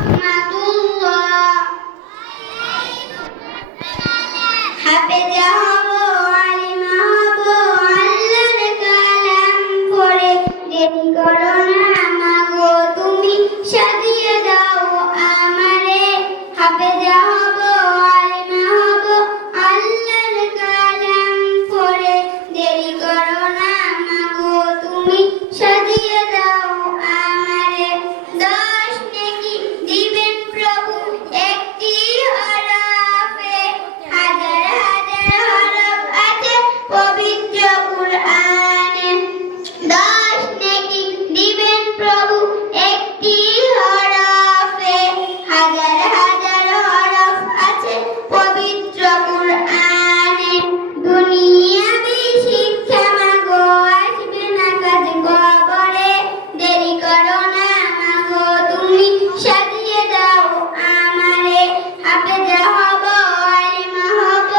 রাহমাতুল্লাহ। হাফেজা হব, আলিমা হব, আল্লাহর কালাম পড়ে। দেরি করো না মাগো, তুমি সাজিয়ে দাও আমারে। হাফেজা হব, আলিমা হব, আল্লাহর কালাম পড়ে। দেরি করো না মাগো, তুমি সাজিয়ে দাও আমারে। 10 নেকি দিবেন প্রভু একটি হরফে, হাজার হাজার হরফ আছে পবিত্র কুরআনে। 10 নেকি দিবেন প্রভু একটি হরফে, হাজার হাজার হরফ আছে পবিত্র কুরআনে। দুনিয়াবি শিক্ষা মাগো আসবে না কাজ কবরে। দেরি করো না মাগো, তুমি সাজিয়ে দাও আমারে। হাফেজা হব, আলিমা হব,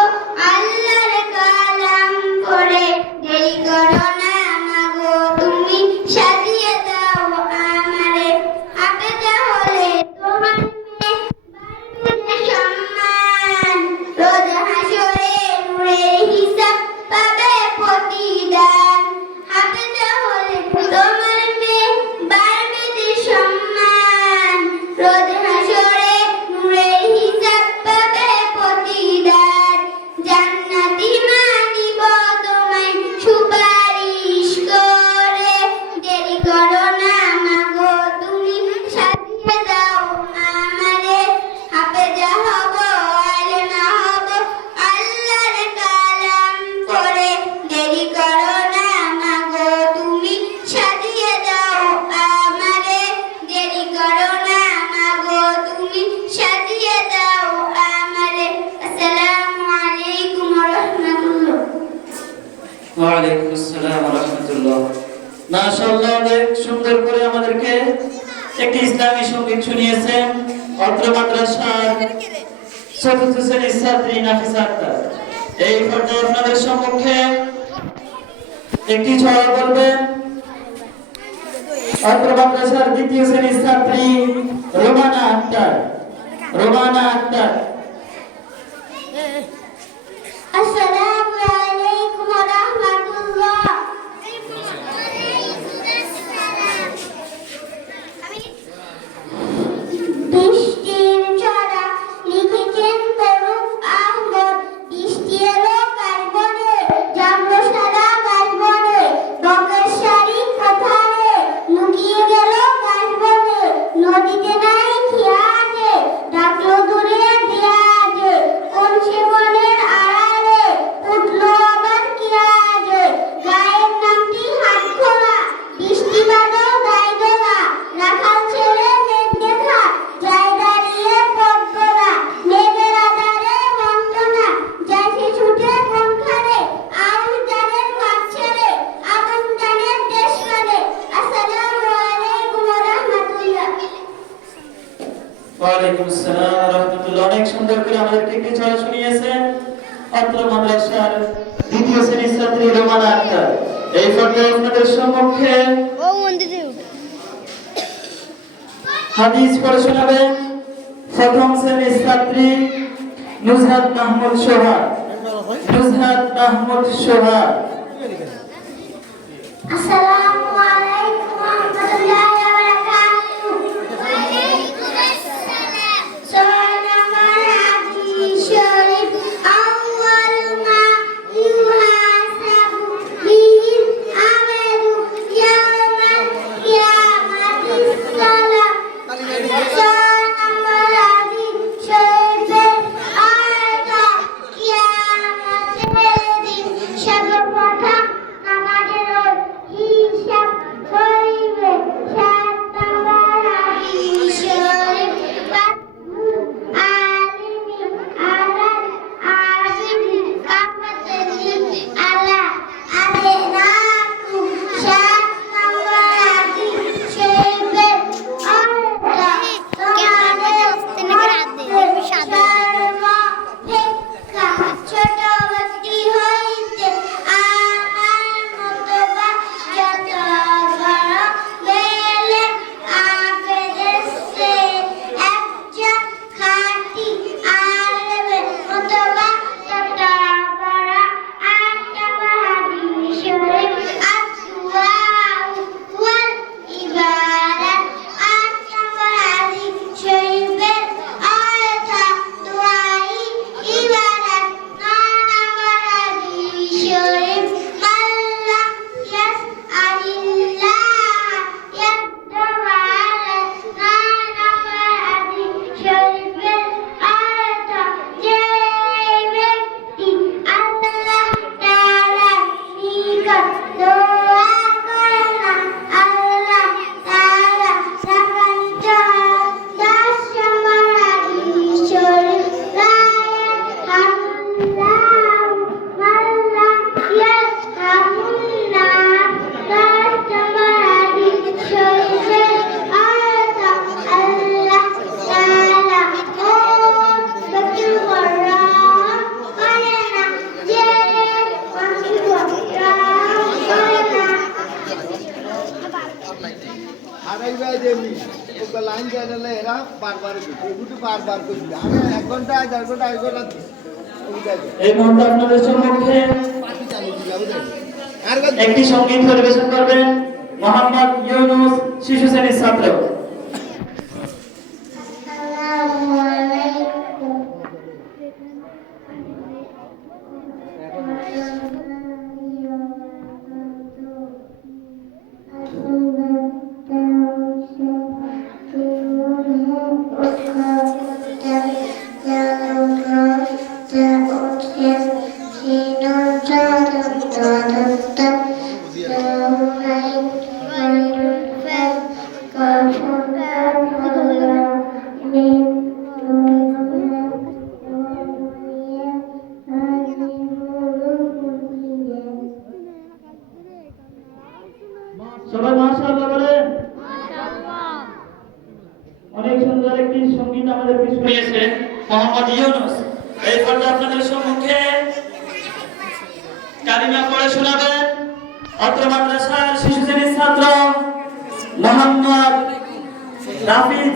আল্লাহর কালাম পড়ে। দেরি করো না মাগো, তুমি সাজিয়ে দাও আমারে। হাফেজা হলে তোমার মেয়ে বাড়বে যে সম্মান, রোজ হাসরে নূরের হিসাব পাবে প্রতিদান। হাফেজা হলে তোমার মেয়ে বাড়বে যে সম্মান, রোজ হাসরে নূরের হিসাব পাবে প্রতিদান। জান্নাতি মানিব তোমায় সুপারিশ করে। দেরি করো না মাগো, তুমি সাজিয়ে দাও আমারে। হাফেজা হব, আলিমা হব, আল্লাহর কালাম পড়ে। দেরি করো না মাগো, তুমি সাজিয়ে দাও আমারে। দেরি করো না মাগো, তুমি সাজিয়ে দাও আমারে। আসসালামু আলাইকুম ওয়া রাহমাতুল্লাহ। ওয়ালাইকুম আসসালাম ওয়া রাহমাতুল্লাহ। মাশাআল্লাহ, অনেক সুন্দর করে আমাদেরকে একটি ইসলামী সঙ্গীত শুনিয়েছেন অত্র মাদ্রাসার চতুর্থ শ্রেণীর ছাত্রী নাফিসা আক্তার। এই পর্যায়ে আপনাদের সম্মুখে একটি ছড়া বলবেন অত্র মাদ্রাসার দ্বিতীয় শ্রেণীর ছাত্রী রোমানা আক্তার। রোমানা আক্তার। আসসালামু আলাইকুম ওয়া রাহমাতুল্লাহ। বৃষ্টির ছড়া লিখেছেন তরুপ আহমদ। বৃষ্টি এলো কাশবনে, জামলো সারা গাছবনে। বকের শাড়ি কোথারে লুকিয়ে গেল কাশবনে। নদীতে নাই খেয়া আছে, ডাকলো দূরে দিয়া আছে। কোন সে বনের আড়ালে উঠলো আবার কিয়া আছে। গায়ের নামটি হাতখোলা, বৃষ্টি বাদল গায়ে দোলা। রাখাল ছেলে মেঘ দেখা, যায় দাঁড়িয়ে পদ্মরা। মেঘের আধারে মন্ত্রণা, যায় সে ছুটে কোনখানে। আউশ জানের মাঠ ছেড়ে, আপন জানের দেশ মানে। আসসালামু আলাইকুম ওয়া রাহমাতুল্লাহ। ওয়ালাইকুম আসসালাম ওয়া রাহমাতুল্লাহ। অনেক সুন্দর করে আমাদেরকে একটি ছড়া শুনিয়েছেন অত্র মাদ্রাসার দ্বিতীয় শ্রেণীর ছাত্রী রোমানা আক্তার। এই পর্যায়ে আপনাদের সম্মুখে হাদিস পড়ে শোনাবেন প্রথম শ্রেণীর ছাত্রী নুজহাত মাহমুদ সোহাগ। নুজহাত মাহমুদ সোহাগ। আসসালামু আলাইকুম ওয়া রাহমাতুল্লাহি ওয়া বারাকাতুহু। ওয়ালাইকুম আসসালাম। সুবহানাল্লাহ হাদিস শরীফ আউয়াল মা ইউহাসাবু বিহিল আমালু ইয়াওমাল কিয়ামাতিস সালাম। সুবহানাল্লাহ হাদিস শরীফের আয়াতটা কিয়ামতের দিন সর্বপ্রথম নামাজের হিসাব বুঝাই দিলে এরা বারবার এগুলো বারবার করবে আগে 1 ঘন্টা 1.5 ঘন্টা 2 ঘন্টা বুঝাই দেয় এই মুহূর্তে আপনাদের সম্মুখে পাখি চালু দিলা বুঝাই আর একটি সঙ্গীত পরিবেশন করবেন মোহাম্মদ ইউনুস শিশু শ্রেণীর ছাত্র। আসসালামু আলাইকুম সবাই মাশাআল্লাহ বলেন। অনেক সুন্দর একটি সঙ্গীত আমাদেরকে শুনিয়েছেন মোহাম্মদ ইউনুস। এই পর্যায়ে আপনাদের সম্মুখে কালিমা পড়ে শোনাবেন অত্র মাদ্রাসার শিশু শ্রেণীর ছাত্র মোহাম্মদ রাফিজ।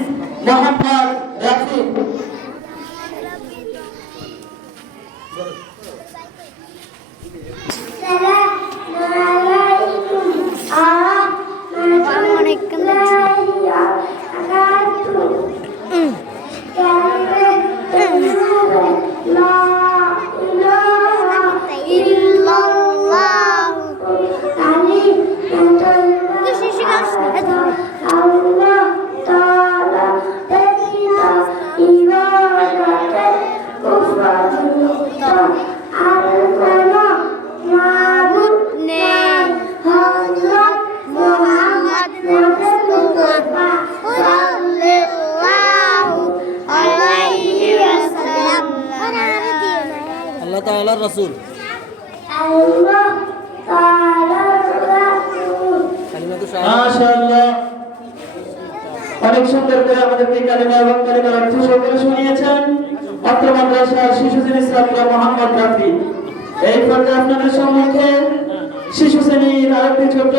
আল্লাহ তাআলা রাসূল কালিমাতু মাশাআল্লাহ অনেক সুন্দর করে আমাদেরকে কালিমা এবং কালিমার অর্থ সহকারে শুনিয়েছেন অত্র মাদ্রাসার শিশু শ্রেণীর ছাত্র মোহাম্মদ রাফি। এই পর্যায়ে আপনাদের সম্মুখে শিশু শ্রেণীর আরেকটি ছোট্ট